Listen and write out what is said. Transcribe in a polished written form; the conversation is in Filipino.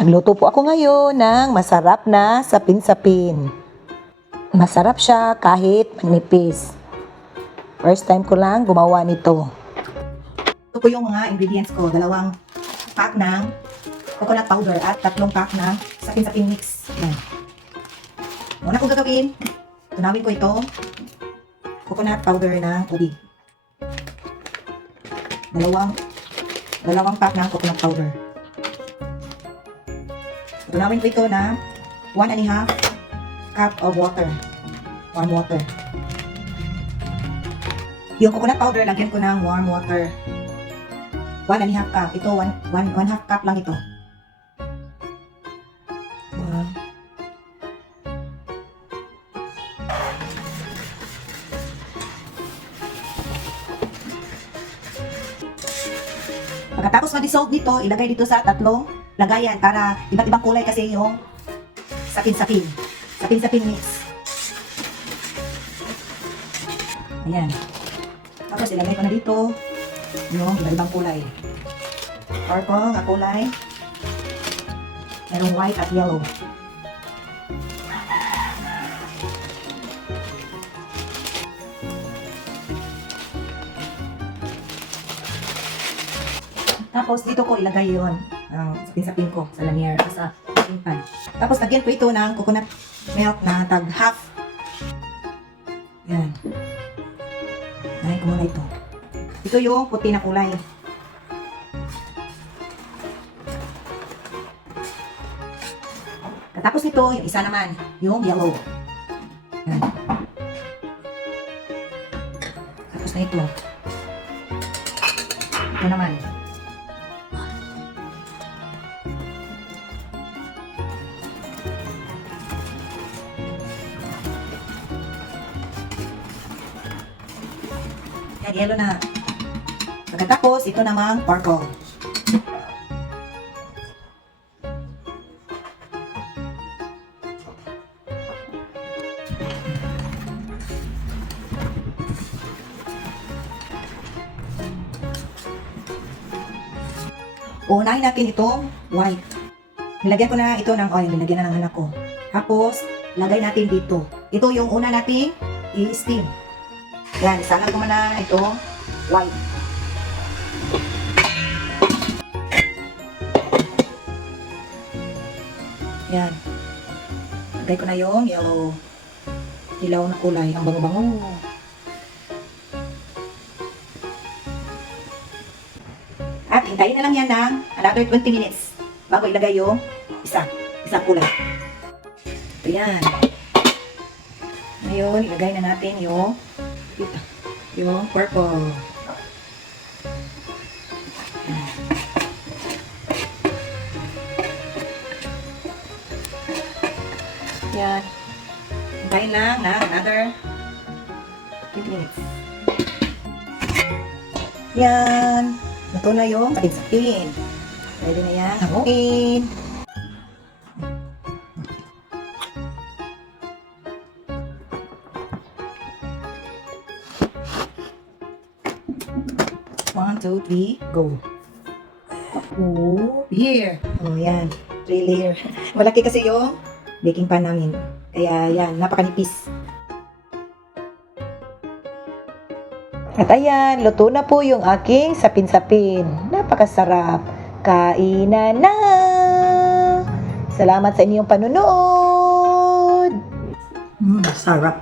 Nagluto po ako ngayon ng masarap na sapin-sapin. Masarap siya kahit manipis. First time ko lang gumawa nito. Ito po yung mga ingredients ko. 2 pack ng coconut powder at 3 pack ng sapin-sapin mix. Yan. Una kong gagawin, tunawin ko ito coconut powder ng tubig. 2 pack ng coconut powder. Tunawin ko ito na 1½ cup of water. Warm water. Yung coconut powder, lagyan ko ng warm water. 1½ cup. Ito, 1½ cup lang ito. Pagkatapos ma-dissolve nito, ilagay dito sa 3 lagayan para iba't ibang kulay kasi yung sapin-sapin. Sapin-sapin mix. Ayan. Tapos ilagay ko na dito yung iba't ibang kulay. Purple na kulay. Merong white at yellow. Tapos dito ko ilagay yon sapin-sapin ko sa lanier sa pan. Tapos lagyan ko ito ng coconut milk na tag half. Yan. Lagyan ko muna ito. Ito yung puti na kulay. Tapos nito, yung isa naman, yung yellow. Yan. Tapos na ito. Ito naman. Yan, yellow na. Pagkatapos, ito namang purple. Unahin natin itong white. Nilagyan ko na ito ng oil. Nilagyan na ng anak ko. Tapos, lagay natin dito. Ito yung una nating i-steam. Yan, isalang ko muna itong white. Yan. Lagay ko na yung yellow. Ilaw na kulay. Ang bango-bango. At hintayin na lang yan ng another 20 minutes bago ilagay yung isang kulay. Ayan. Ngayon, ilagay na natin yung purple. Ayan. Hintayin lang na another 20 minutes. Ayan. Ito na yung sapin-sapin. Pwede na yan. Hanguin. One, two, three, go. Oh, here. Oh, yan. 3 layer. Malaki kasi yung baking pan namin. Kaya yan, napakanipis. At ayan, luto na po yung aking sapin-sapin. Napakasarap. Kainan na! Salamat sa inyong panunood! Sarap.